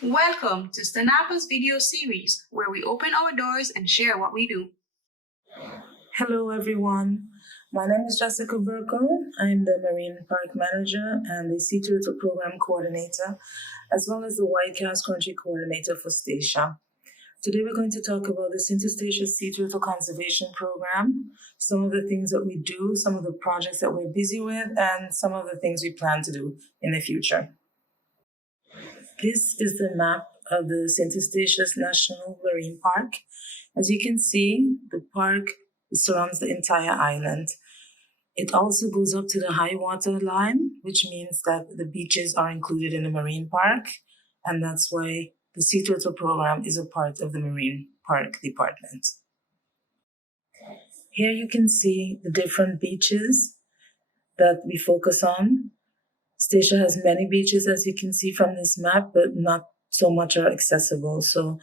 Welcome to STENAPA's video series, where we open our doors and share what we do. Hello, everyone. My name is Jessica Berkel. I'm the Marine Park Manager and the Sea Turtle Program Coordinator, as well as the White Cast Country Coordinator for Statia. Today, we're going to talk about the Statia Sea Turtle Conservation Program, some of the things that we do, some of the projects that we're busy with, and some of the things we plan to do in the future. This is the map of the Eustatius National Marine Park. As you can see, the park surrounds the entire island. It also goes up to the high water line, which means that the beaches are included in the marine park, and that's why the Sea Turtle program is a part of the Marine Park Department. Here you can see the different beaches that we focus on. Statia has many beaches, as you can see from this map, but not so much are accessible. So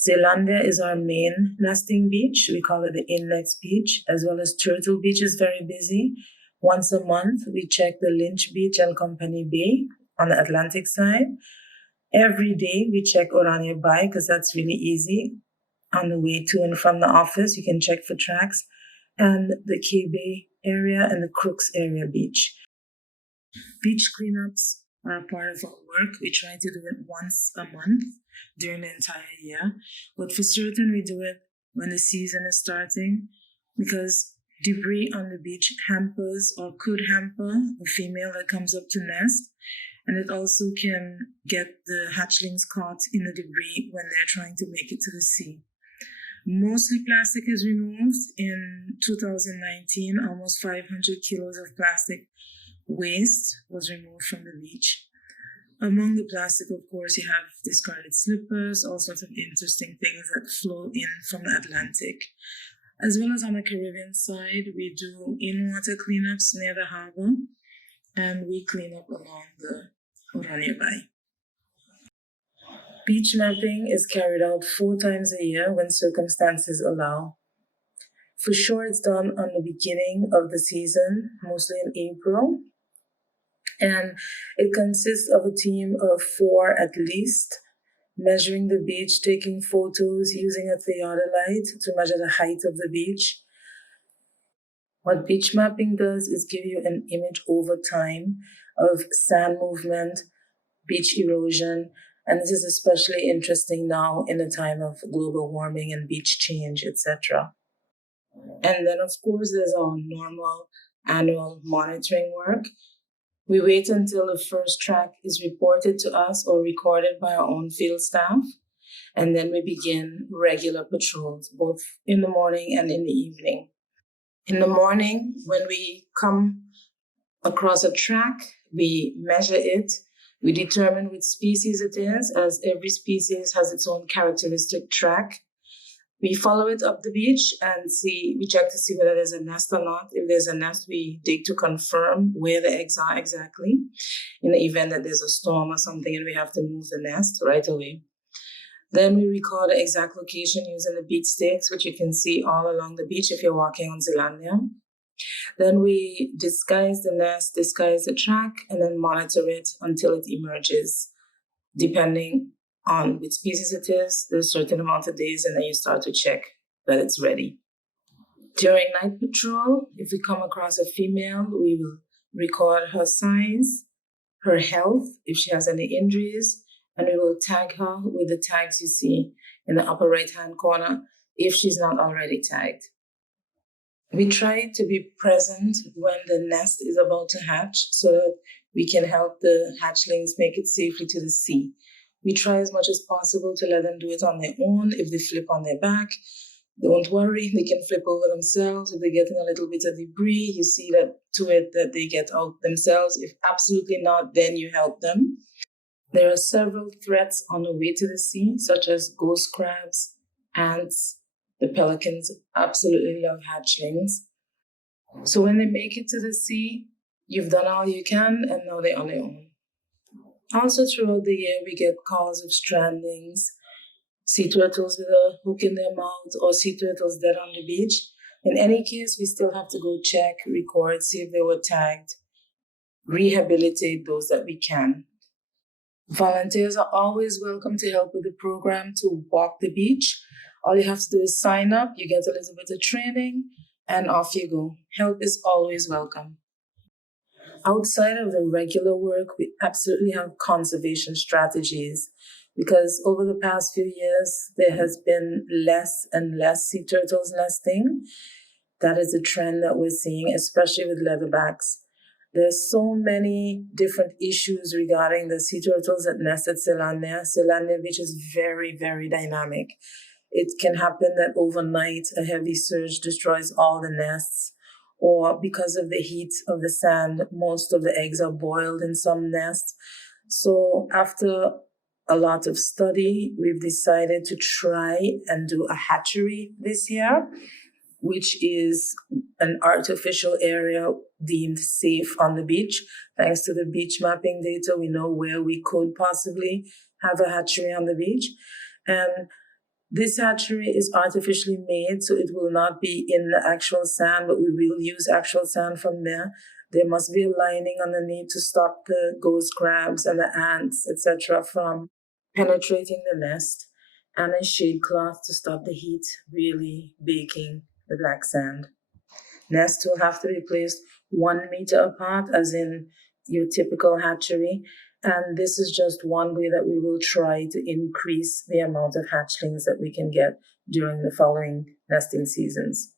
Zealandia is our main nesting beach. We call it the Inlex Beach, as well as Turtle Beach is very busy. Once a month, we check the Lynch Beach and Company Bay on the Atlantic side. Every day, we check Orania Bay because that's really easy. On the way to and from the office, you can check for tracks. And the K Bay area and the Crooks area beach. Beach cleanups are a part of our work. We try to do it once a month during the entire year. But for certain, we do it when the season is starting because debris on the beach hampers or could hamper a female that comes up to nest. And it also can get the hatchlings caught in the debris when they're trying to make it to the sea. Mostly plastic is removed. In 2019, almost 500 kilos of plastic waste was removed from the beach. Among the plastic, of course, you have discarded slippers, all sorts of interesting things that flow in from the Atlantic. As well as on the Caribbean side, we do in-water cleanups near the harbor, and we clean up along the Orania Bay. Beach mapping is carried out 4 times a year when circumstances allow. For sure, it's done on the beginning of the season, mostly in April. And it consists of a team of 4 at least, measuring the beach, taking photos, using a theodolite to measure the height of the beach. What beach mapping does is give you an image over time of sand movement, beach erosion, and this is especially interesting now in the time of global warming and beach change, etc. And then, of course, there's our normal annual monitoring work. We wait until the first track is reported to us or recorded by our own field staff, and then we begin regular patrols, both in the morning and in the evening. In the morning, when we come across a track, we measure it, we determine which species it is, as every species has its own characteristic track. We follow it up the beach and we check to see whether there's a nest or not. If there's a nest, we dig to confirm where the eggs are exactly in the event that there's a storm or something and we have to move the nest right away. Then we record the exact location using the beach stakes, which you can see all along the beach if you're walking on Zealandia. Then we disguise the nest, disguise the track, and then monitor it until it emerges, depending on which species it is. There's a certain amount of days, and then you start to check that it's ready. During night patrol, if we come across a female, we will record her size, her health, if she has any injuries, and we will tag her with the tags you see in the upper right-hand corner if she's not already tagged. We try to be present when the nest is about to hatch so that we can help the hatchlings make it safely to the sea. We try as much as possible to let them do it on their own. If they flip on their back, don't worry, they can flip over themselves. If they get in a little bit of debris, you see that they get out themselves. If absolutely not, then you help them. There are several threats on the way to the sea, such as ghost crabs, ants. The pelicans absolutely love hatchlings. So when they make it to the sea, you've done all you can, and now they're on their own. Also, throughout the year, we get calls of strandings, sea turtles with a hook in their mouth, or sea turtles dead on the beach. In any case, we still have to go check, record, see if they were tagged, rehabilitate those that we can. Volunteers are always welcome to help with the program to walk the beach. All you have to do is sign up, you get a little bit of training, and off you go. Help is always welcome. Outside of the regular work, we absolutely have conservation strategies because over the past few years, there has been less and less sea turtles nesting. That is a trend that we're seeing, especially with leatherbacks. There's so many different issues regarding the sea turtles that nest at Selandia. Selandia Beach is very, very dynamic. It can happen that overnight a heavy surge destroys all the nests, or because of the heat of the sand, most of the eggs are boiled in some nests. So after a lot of study, we've decided to try and do a hatchery this year, which is an artificial area deemed safe on the beach. Thanks to the beach mapping data, we know where we could possibly have a hatchery on the beach. And this hatchery is artificially made, so it will not be in the actual sand, but we will use actual sand from there. There must be a lining underneath to stop the ghost crabs and the ants, etc., from penetrating the nest, and a shade cloth to stop the heat really baking the black sand. Nests will have to be placed 1 meter apart, as in your typical hatchery. And this is just one way that we will try to increase the amount of hatchlings that we can get during the following nesting seasons.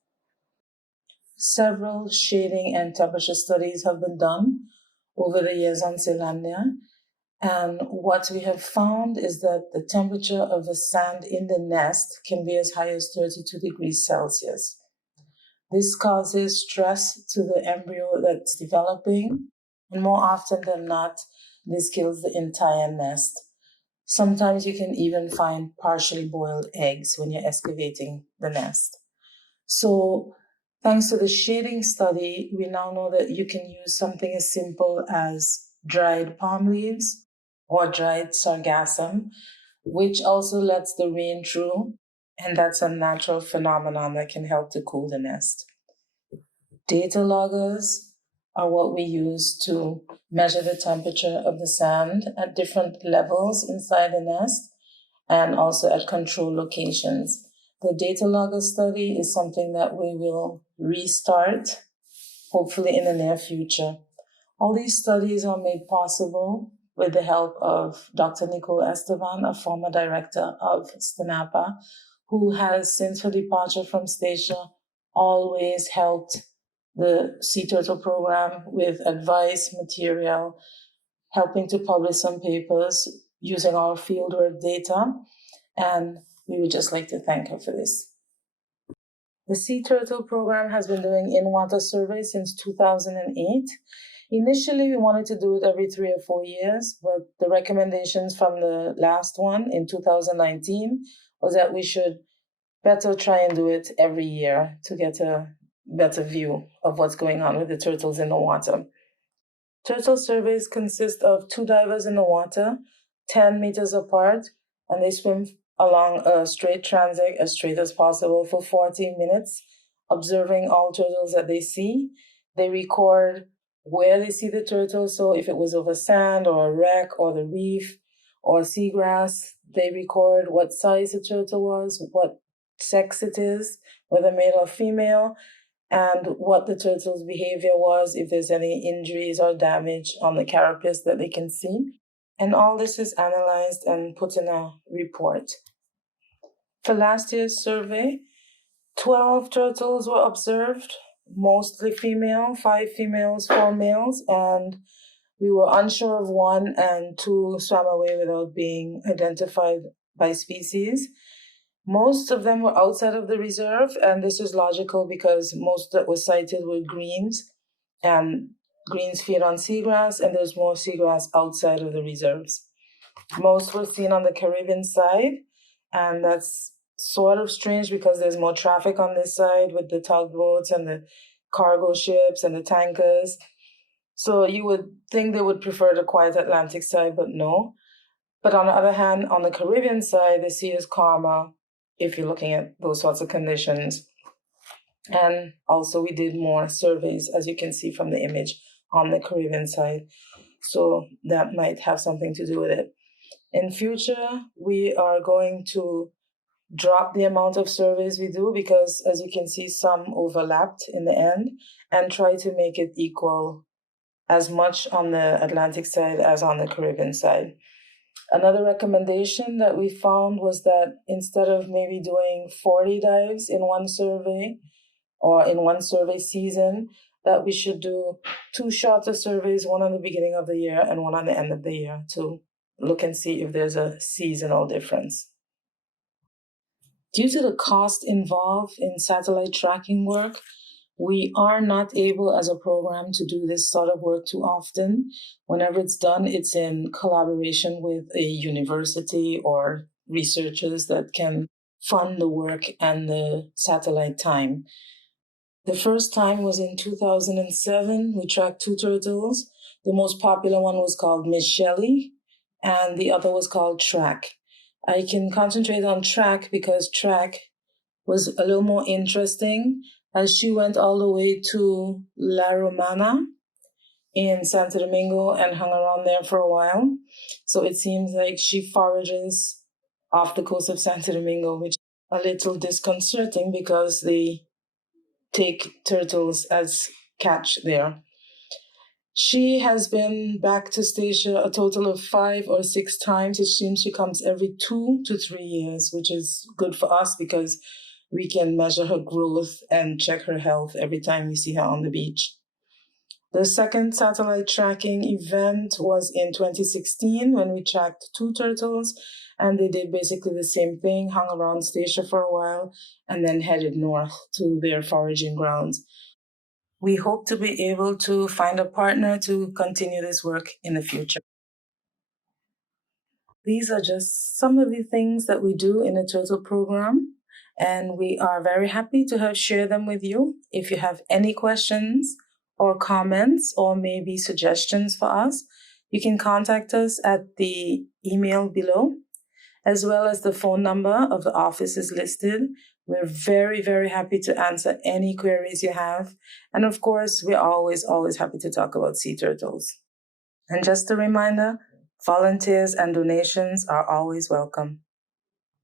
Several shading and temperature studies have been done over the years on Selandia. And what we have found is that the temperature of the sand in the nest can be as high as 32 degrees Celsius. This causes stress to the embryo that's developing, and more often than not, this kills the entire nest. Sometimes you can even find partially boiled eggs when you're excavating the nest. So, thanks to the shading study, we now know that you can use something as simple as dried palm leaves or dried sargassum, which also lets the rain through, and that's a natural phenomenon that can help to cool the nest. Data loggers are what we use to measure the temperature of the sand at different levels inside the nest and also at control locations. The data logger study is something that we will restart, hopefully in the near future. All these studies are made possible with the help of Dr. Nicole Esteban, a former director of STENAPA, who has, since her departure from Statia, always helped the Sea Turtle program with advice, material, helping to publish some papers using our fieldwork data, and we would just like to thank her for this. The Sea Turtle program has been doing in-water surveys since 2008. Initially, we wanted to do it every 3 or 4 years, but the recommendations from the last one in 2019 was that we should better try and do it every year to get a better view of what's going on with the turtles in the water. Turtle surveys consist of 2 divers in the water, 10 meters apart, and they swim along a straight transect as straight as possible for 40 minutes, observing all turtles that they see. They record where they see the turtle, so if it was over sand or a wreck or the reef or seagrass, they record what size the turtle was, what sex it is, whether male or female, and what the turtle's behavior was, if there's any injuries or damage on the carapace that they can see. And all this is analyzed and put in a report. For last year's survey, 12 turtles were observed, mostly female, 5 females, 4 males, and we were unsure of 1, and 2 swam away without being identified by species. Most of them were outside of the reserve, and this is logical because most that were sighted were greens, and greens feed on seagrass, and there's more seagrass outside of the reserves. Most were seen on the Caribbean side, and that's sort of strange because there's more traffic on this side with the tugboats and the cargo ships and the tankers. So you would think they would prefer the quiet Atlantic side, but no. But on the other hand, on the Caribbean side, the sea is calmer if you're looking at those sorts of conditions. And also we did more surveys, as you can see from the image, on the Caribbean side. So that might have something to do with it. In future, we are going to drop the amount of surveys we do because, as you can see, some overlapped in the end, and try to make it equal as much on the Atlantic side as on the Caribbean side. Another recommendation that we found was that instead of maybe doing 40 dives in one survey or in one survey season, that we should do 2 shorter surveys, one on the beginning of the year and one on the end of the year, to look and see if there's a seasonal difference. Due to the cost involved in satellite tracking work, we are not able as a program to do this sort of work too often. Whenever it's done, it's in collaboration with a university or researchers that can fund the work and the satellite time. The first time was in 2007. We tracked 2 turtles. The most popular one was called Miss Shelley, and the other was called Track. I can concentrate on Track because Track was a little more interesting as she went all the way to La Romana in Santo Domingo and hung around there for a while. So it seems like she forages off the coast of Santo Domingo, which is a little disconcerting because they take turtles as catch there. She has been back to Statia a total of 5 or 6 times. It seems she comes every 2 to 3 years, which is good for us because we can measure her growth and check her health every time we see her on the beach. The second satellite tracking event was in 2016 when we tracked 2 turtles, and they did basically the same thing, hung around Statia for a while, and then headed north to their foraging grounds. We hope to be able to find a partner to continue this work in the future. These are just some of the things that we do in the turtle program, and we are very happy to have shared them with you. If you have any questions or comments or maybe suggestions for us, you can contact us at the email below, as well as the phone number of the office is listed. We're very, very happy to answer any queries you have. And of course, we're always happy to talk about sea turtles. And just a reminder, volunteers and donations are always welcome.